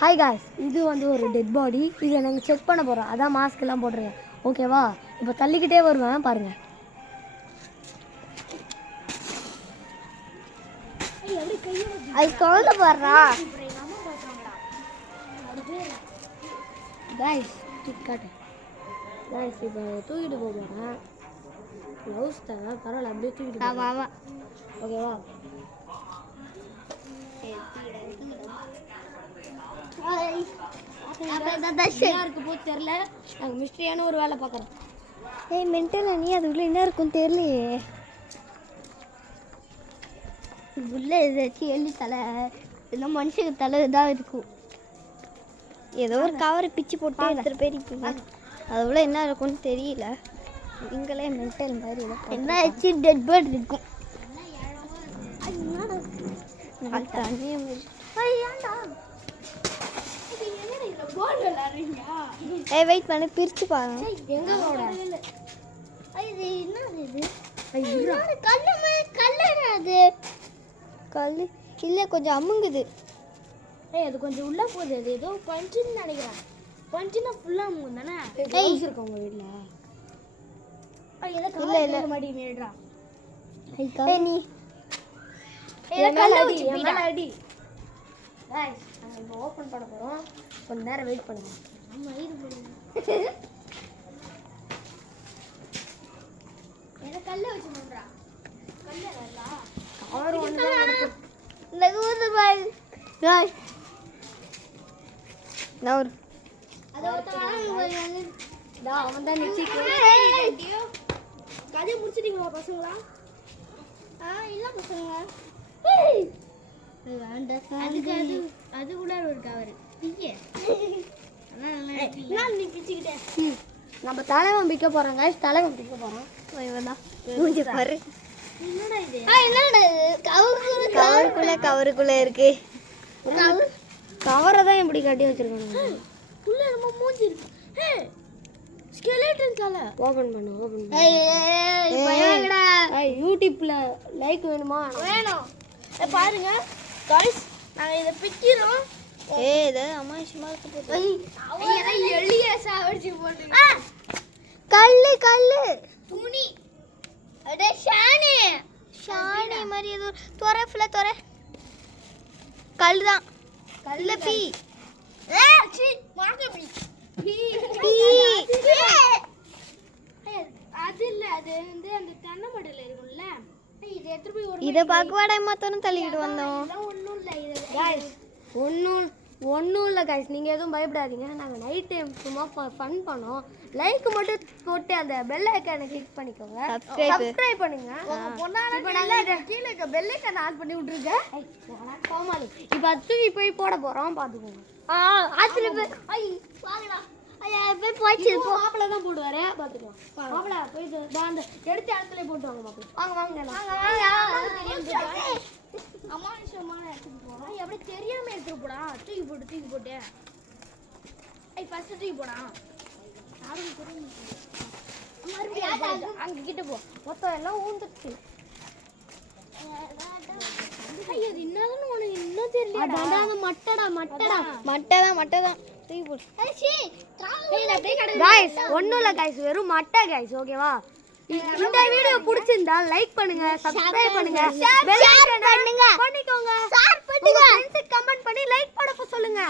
Hi guys, இது வந்து ஒரு டெட் பாடி. இதை நாங்கள் செக் பண்ண போகிறோம். அதான் மாஸ்க் எல்லாம் போடுறேன். ஓகேவா? இப்போ தள்ளிக்கிட்டே வருவேன் பாருங்கள். அது குழந்தை பாடுறா காய்ஸ் காட்டு. காய்ஸ் இப்போ தூக்கிட்டு போகிறேன். க்ளவுஸ் தர பரவாயில்ல, அப்படியே தூக்கிட்டு ஆமாம் ஓகேவா? யாருக்கு போய் தெரில. நாங்கள் மிஸ்ட்ரியான ஒரு வேலை பார்க்குறோம். ஏய் மென்டல் நீ அது உள்ள என்ன இருக்கும் தெரியலையே. உள்ள ஏதாச்சும் எள்ளி தலை இந்த மனுஷங்க தலை இதாக இருக்கும். ஏதோ ஒரு கவரை பிச்சு போட்டு எடுத்துகிட்டு போயிருப்பீங்க. அது உள்ள என்ன இருக்கும்னு தெரியல. நீங்களே மென்டல் மாதிரி என்ன ஆச்சு டெட் பேர்ட் இருக்கும். ஏய் வெயிட் பண்ணு, பிரிச்சு பாருங்க. எங்க இது என்னது? இது கல்லு கல்லு இல்லை, கொஞ்சம் அமுங்குது. அது கொஞ்சம் உள்ள போகுது. அது ஏதோ பஞ்சுன்னு நினைக்கிறேன். பஞ்சுன்னா ஃபுல்லா அமுங்கும் தானே? இருக்கு உங்க வீட்டில் இல்லை இல்லை மாடி மேடுறா. நீ அடி. காய்ஸ், நாங்கள் இப்போ ஓப்பன் பண்ண போகிறோம். கொஞ்ச நேரம் வெயிட் பண்ணுங்க. கல்ல வச்சு பண்றா. அவர் ஒன்று இந்த கூது பாய் காய் நவர் அவன் தான் நிச்சயம். கதையை முடிச்சிட்டீங்களா பசங்களா? இல்ல பசங்க அதுக்கு அது கூட ஒரு கவர். நீ பிச்சுக்கிட்டேன். நம்ம தலைவன் பிக்க போறோம் காய்ஸ். தலைவன் பிக்க போறோம். மூஞ்சி பாரு. என்னடா இது? என்னடா கவருக்குள்ள இருக்கு. கவரை தான் இப்படி கட்டி வச்சிருக்காங்க. உள்ள நம்ம மூஞ்சி இருக்கு. ஸ்கெலெட்டன் தலை. ஓபன் பண்ணு. யூடியூப்ல லைக் வேணுமா? வேணும். பாருங்க காய்ஸ், நாங்க இத பிக்கிறோம். இது அமாயிஷமா இருக்கு போது. எளிய சாவடிச்சு போட்டு கல்லு துணி அட ஷானி மாதிரி ஏதோ தொரை ஃபுல்லா தொரை கல் தான். கல்ல பீ சி மாங்க பீ அது இல்ல, அது வந்து அந்த தென்னை மடையில இருக்கும்ல. இது எடுத்து போய் ஒரு இத பாக்கவாடா மத்தன தள்ளிட்டு வந்தோம். ஒண்ணும் இல்ல இது गाइस. ஒன்றும் இல்லை காய்ஸ், நீங்கள் எதுவும் பயப்படாதீங்க. நாங்கள் நைட் டைம் சும்மா ஃபன் பண்ணோம். லைக் மட்டும் போட்டு அந்த பெல் ஐக்கானை கிளிக் பண்ணிக்கோங்க. சப்ஸ்கிரைப் பண்ணுங்க. இப்போ நாங்கள் கீழே இருக்க பெல் ஐக்கானை ஆன் பண்ணி விட்ருங்க. கோமாளி இப்போ அது தூக்கி போய் போட போகிறோம், பார்த்துக்கோங்க. ஆத்துல போய் போச்சு. மாப்பிள்ளை தான் போடுவாரு, பார்த்துக்கலாம். மாப்பிள்ளை போய் அந்த எடுத்த இடத்துல போட்டு வாங்க. வாங்க அம்மா விஷயமான எடுத்துட்டு போறோம். அப்படியே தெரியாம எடுத்துட்டு போடா. தூக்கி போட்டு ஃபர்ஸ்ட் தூக்கி போடா. யாரும் தெரியும் அங்க கிட்ட போ. மொத்தம் எல்லாம் ஊந்துச்சு. அது என்னன்னு உனக்கு இன்னும் தெரியல. அதான் மட்டை தான் தூக்கி போடு. गाइस ஒண்ணும் இல்ல गाइस, வெறும் மட்டை गाइस. ஓகேவா? இந்த வீடியோ பிடிச்சிருந்தா லைக் பண்ணுங்க, சப்ஸ்கிரைப் பண்ணுங்க, பெல் ஐகானை பண்ணிக்கோங்க. ஷேர் பண்ணுங்க, கமெண்ட் பண்ணி லைக் பண்ண சொல்லுங்க.